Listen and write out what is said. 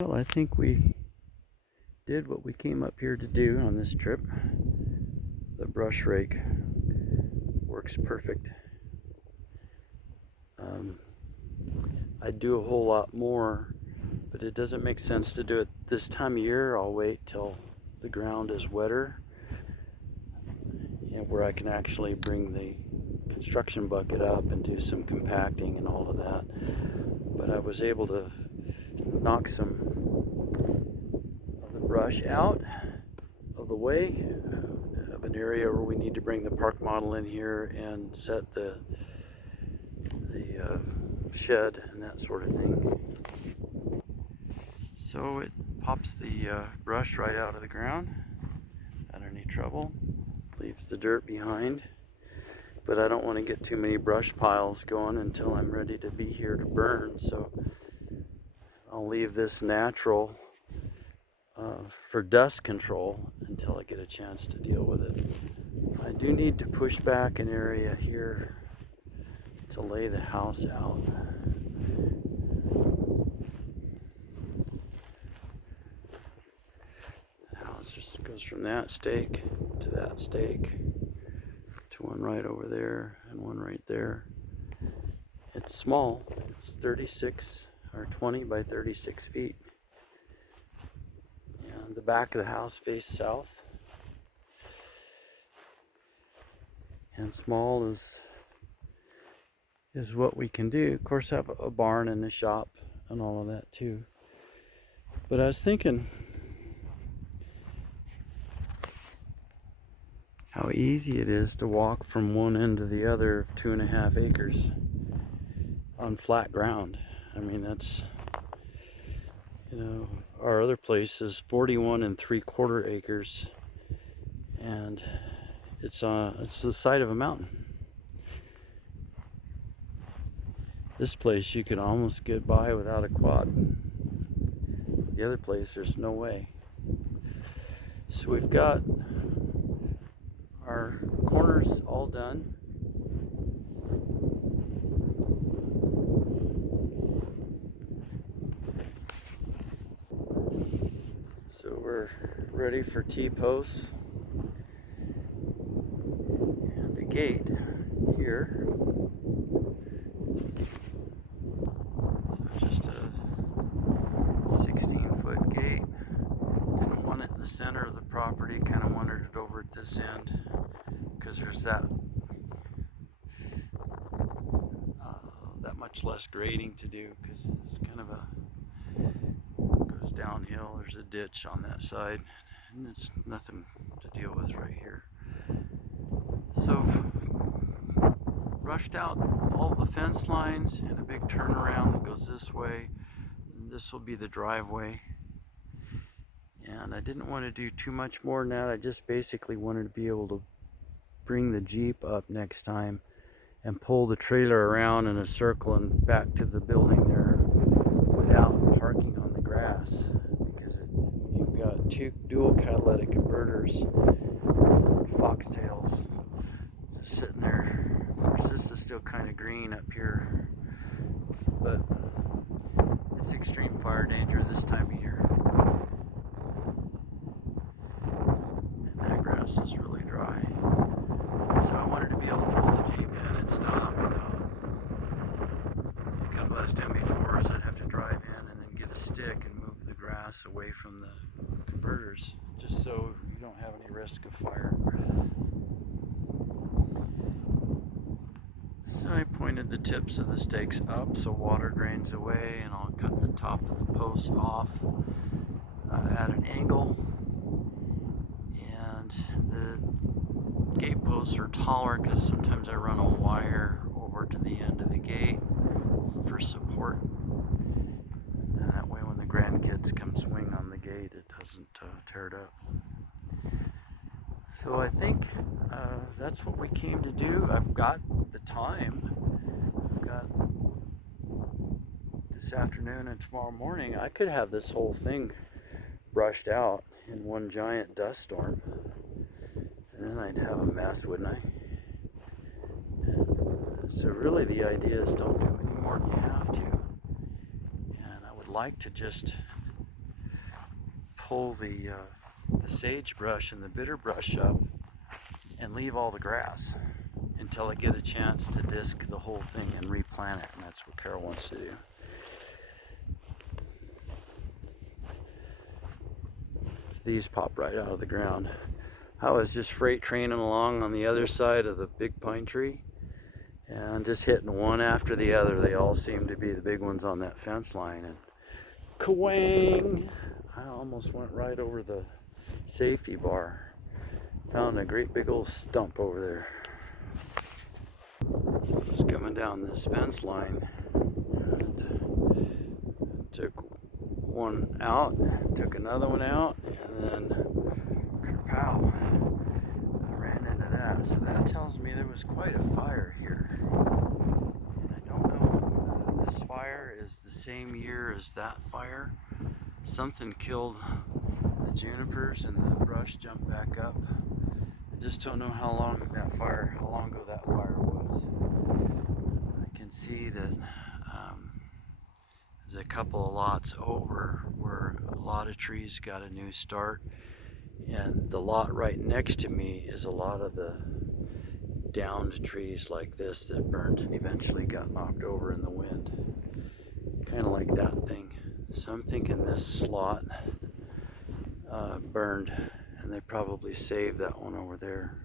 Well, I think we did what we came up here to do on this trip. The brush rake works perfect. Um, I'd do a whole lot more, but it doesn't make sense to do it this time of year. I'll wait till the ground is wetter and where I can actually bring the construction bucket up and do some compacting and all of that. But I was able to knock some of the brush out of the way of an area where we need to bring the park model in here and set the shed and that sort of thing. So it pops the brush right out of the ground without any trouble, leaves the dirt behind, but I don't want to get too many brush piles going until I'm ready to be here to burn, so I'll leave this natural for dust control until I get a chance to deal with it. I do need to push back an area here to lay the house out. The house just goes from that stake to that stake to one right over there and one right there. It's small. It's 36 or 20 by 36 feet. And the back of the house faces south. And small is what we can do. Of course, have a barn and a shop and all of that too. But I was thinking how easy it is to walk from one end to the other of 2.5 acres on flat ground. I mean, that's, our other place is 41 3/4 acres, and it's the side of a mountain. This place you can almost get by without a quad. The other place, there's no way. So we've got our corners all done. So we're ready for T-posts and a gate here. So just a 16-foot gate. Didn't want it in the center of the property, kind of wanted it over at this end because there's that much less grading to do, because it's kind of goes downhill. There's a ditch on that side and it's nothing to deal with right here. So rushed out all the fence lines and a big turnaround that goes this way. This will be the driveway, and I didn't want to do too much more than that. I just basically wanted to be able to bring the Jeep up next time and pull the trailer around in a circle and back to the building there without parking on the grass, because you've got two dual catalytic converters, foxtails, just sitting there. Of course, this is still kind of green up here, but it's extreme fire danger this time of year, and that grass is really dry. So I wanted to be able to pull the Jeep in and stop without, because what I was doing before is I'd have to drive in and then get a stick and move the grass away from the converters, just so you don't have any risk of fire. So I pointed the tips of the stakes up so water drains away, and I'll cut the top of the posts off at an angle. And the gate posts are taller because sometimes I run a wire over to the end of the gate for support, and that way when the grandkids come swing on the gate, it doesn't tear it up. So I think that's what we came to do. I've got the time. I've got this afternoon and tomorrow morning. I could have this whole thing brushed out in one giant dust storm, and then I'd have a mess, wouldn't I? So really the idea is don't do any more than you have to. And I would like to just pull the sagebrush and the bitterbrush up and leave all the grass until I get a chance to disc the whole thing and replant it, and that's what Carol wants to do. So these pop right out of the ground. I was just freight training along on the other side of the big pine tree and just hitting one after the other. They all seem to be the big ones on that fence line, and Kwang! I almost went right over the safety bar. Found a great big old stump over there. So I'm just coming down this fence line and took one out, took another one out, and then kerpow, I ran into that. So that tells me there was quite a fire here. And I don't know whether this fire is the same year as that fire. Something killed the junipers and the brush jumped back up. I just don't know how long ago that fire was. I can see that there's a couple of lots over where a lot of trees got a new start, and the lot right next to me is a lot of the downed trees like this that burned and eventually got knocked over in the wind, kind of like that thing. So I'm thinking this slot burned, and they probably saved that one over there.